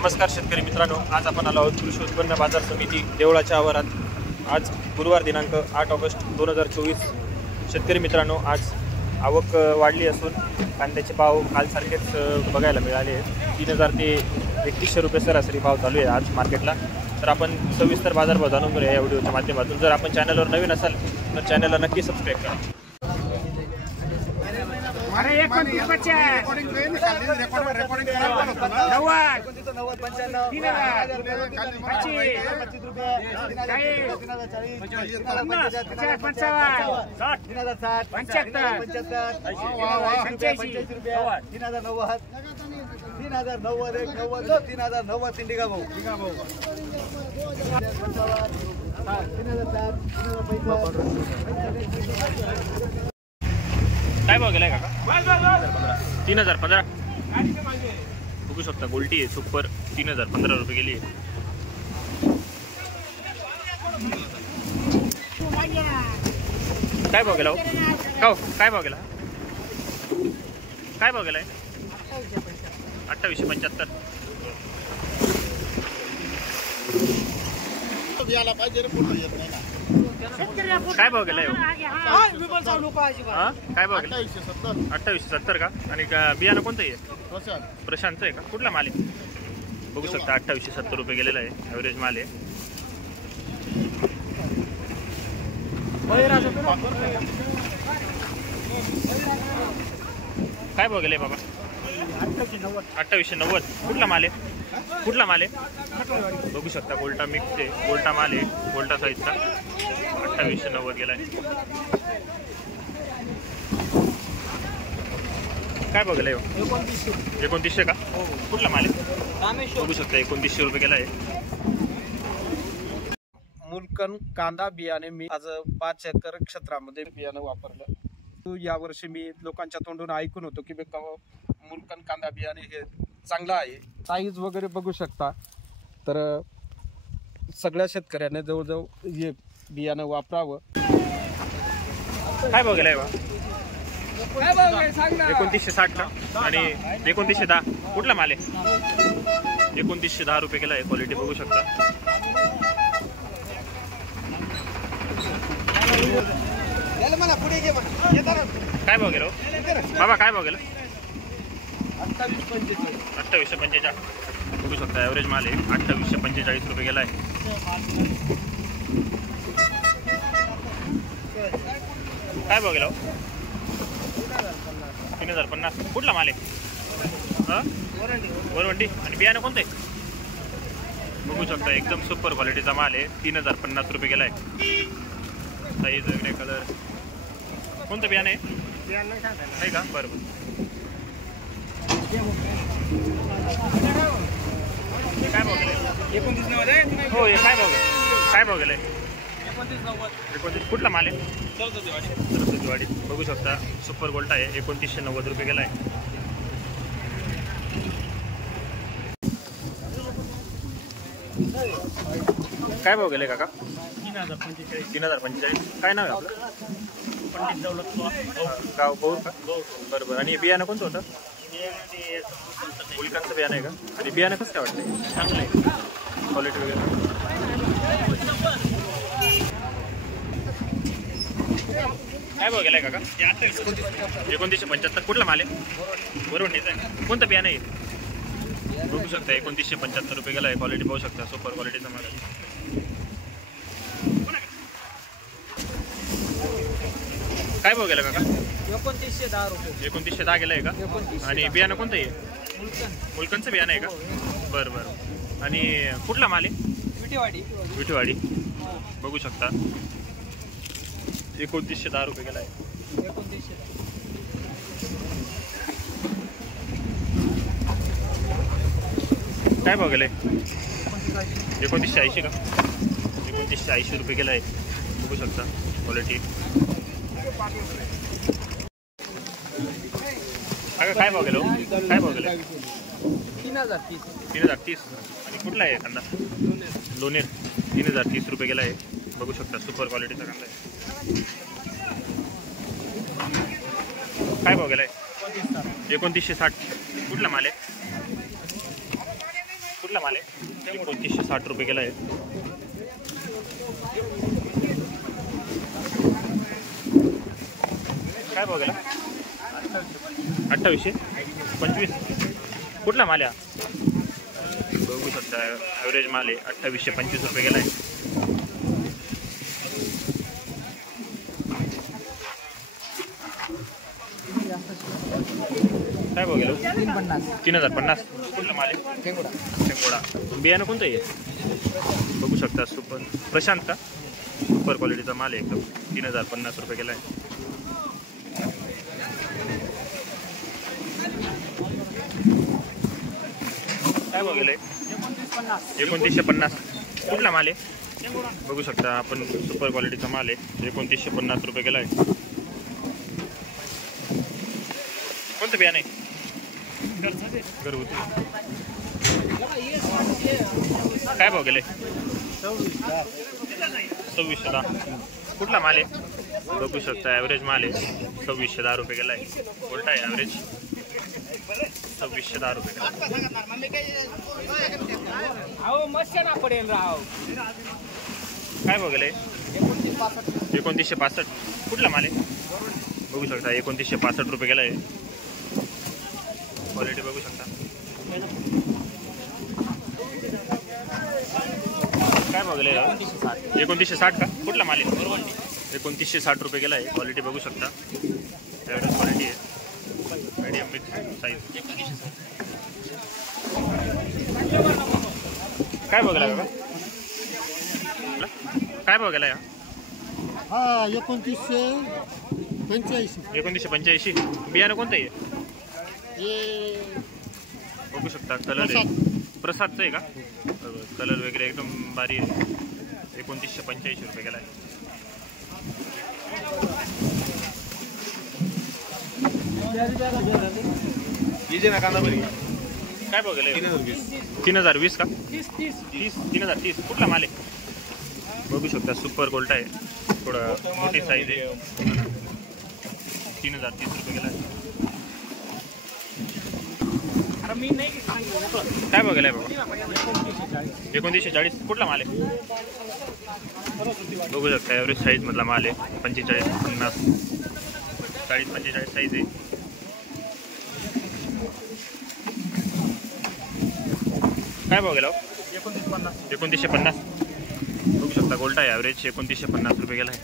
नमस्कार शेतकरी मित्रांनो, आज आपण आलो आहोत कृषी उत्पन्न बाजार समिती देवळाच्या आवारात। आज गुरुवार दिनांक 8 ऑगस्ट 2024। शेतकरी मित्रांनो, आज आवक वाढली असून कांद्याचे भाव कालसारखेच बघायला मिळाले आहेत। 3000 ते 3100 रुपये सरासरी भाव चालू आहे आज मार्केटला। तर आपण सविस्तर बाजारभाव जाणून घेऊया या व्हिडिओच्या माध्यमातून। जर आपण चॅनलवर नवीन असाल तर चॅनलला नक्की सबस्क्राईब करा। काय भाव गेलाय काका? 3015 बघू शकता। गोल्टी आहे सुपर 3015 रुपये गेली आहे। काय भाव गेला? काय भाव गेला? काय भाव गेलाय? 2875 काय भाव गेलाय? काय भाव गेला? 2870 का? आणि बियाणं कोणतं आहे? प्रशांतचं आहे का? कुठला माल आहे? बघू शकता 2870 रुपये गेलेला आहे। ॲव्हरेज माल आहे। काय भाव गेलाय बाबा? 2890 कुठला माल आहे? कुठला माल आहे? बघू शकता गोल्टा मिक्स आहे, गोल्टा माल आहे, गोल्टा साईजचा 2890 गेलाय। काय भाव गेलाय? 2900 का? कुठला माल आहे? बघू शकता 2900 रुपये गेलाय। मुलकन कांदा बियाणे मी आज 5 एकर क्षेत्रामध्ये बियाणं वापरलं। यावर्षी मी लोकांच्या तोंडून ऐकून होतो की मुलकन कांदा बियाणे हे चांगलं आहे। साईज वगैरे बघू शकता। तर सगळ्या शेतकऱ्यांनी जवळजवळ हे बियाणं वापरावं। काय भाव गेलाय? 2960 का? आणि 2910 कुठला माल आहे? 2910 रुपये गेलाय। क्वालिटी बघू शकता। काय भाव गेलो बाबा? काय भाव गेला? 2845 बघू शकता। ॲव्हरेज माल आहे 2845 रुपये गेलाय। काय भाव गेला? 3050 कुठला माल आहे? वरवंडी। आणि बियाणं कोणतं आहे? बघू शकता एकदम सुपर क्वालिटीचा माल आहे। 3050 रुपये गेलाय। साईज वगैरे कलर कोणतं बियाणं आहे? नाही का? बरोबर। काय भाव गेलाय? 2990 हो। हे काय भाव गेला? काय भाव गेलाय? 2990 कुठला माल आहे? सरस्वतीवाडी। बघू शकता सुपर गोल्ट आहे 2990 रुपये गेलाय। काय भाव गेलाय काका? 3045 काय नाव आहे आपलं? पंडित दौलत गाव गौर का? बरोबर। आणि बियाणं कोणतं होतं? मुलकांचं बियाणं आहे का? आणि बियाणं कसं काय वाटतं? चांगलं आहे क्वालिटी वगैरे? काय भाव गेलाय काका? 2975 कुठला माल आहे? वरवंडीचा आहे। कोणतं बियाणं आहे? बघू शकता 2975 रुपये गेलाय। क्वालिटी पाहू शकता सुपर क्वालिटीचा माल आहे। काय भाव गेला काका? 2910 रुपये। 2910 गेलाय का? आणि बियाणं कोणतं आहे? मुलकनचं बियाणं आहे का? बरं बरं। आणि कुठला माल आहे? विठेवाडी बघू शकता 2910 रुपये गेलाय। काय भाव गेलाय? 2980 का? 2980 रुपये गेलाय। बघू शकता क्वालिटी। काय भाव गेलो? काय भाव गेला? 3030 आणि कुठला आहे कांदा? लोणेर 3030 रुपये गेला आहे। बघू शकता सुपर क्वालिटीचा कांदा आहे। काय भाव गेलाय? 2960 कुठला माल आहे? कुठला माल आहे? 2960 रुपये गेला आहे. काय भाव गेला? 2800 25. कुठला माल आहे? बघू शकता ॲव्हरेज माल आहे. 2825 रुपये गेला आहे. काय भाव गेलो? 3050. कुठला माल आहे? शेंगोडा. बियाणं कोणतं आहे? बघू शकता सुपर प्रशांत का? सुपर क्वालिटीचा माल आहे एकदम. 3050 रुपये गेला आहे. काय भाव गेलं? 2950. कुठला माल आहे? बघू शकता आपण सुपर क्वालिटीचा माल आहे. 2950 रुपये गेला आहे. कोणतं बियाणं आहे? घरगुती. काय भाव गेले? 2610. कुठला माल आहे? बघू शकता ॲव्हरेज माल आहे. 2610 रुपये गेला आहे. उलटा आहे ॲव्हरेज. 2610 रुपये गेला. काय भाव गेले? 2965. कुठला माल आहे? बघू शकता 2965 रुपये गेला आहे. क्वालिटी बघू शकता. काय भाव गेले? 2960 का? कुठला माल आहे? 2960 रुपये गेला आहे. क्वालिटी बघू शकता. एवढं क्वालिटी आहे. Medium mix size. काय भाव गेला का? काय भाव गेला? हा 2985. 2985. बियाणं कोणतं आहे? बघू शकता कलर आहे. प्रसादचं आहे का? कलर वगैरे एकदम भारी आहे. 2985 रुपये गेला आहे. काय भाव गेले? 3020 का? 3030. कुठला माल आहे? बघू शकता सुपर गोल्ड आहे. थोडं मोठी साईज आहे. 3030 रुपये गेला आहे. काय भाव गेलाय बाबा? 2940. कुठला माल आहे? बघू शकता ॲव्हरेज साईज मधला माल आहे. 4550 40-45 साईज आहे. काय भाव गेला? 2950. बघू शकता गोल्ड आहे ॲव्हरेज. 2950 रुपये गेला आहे.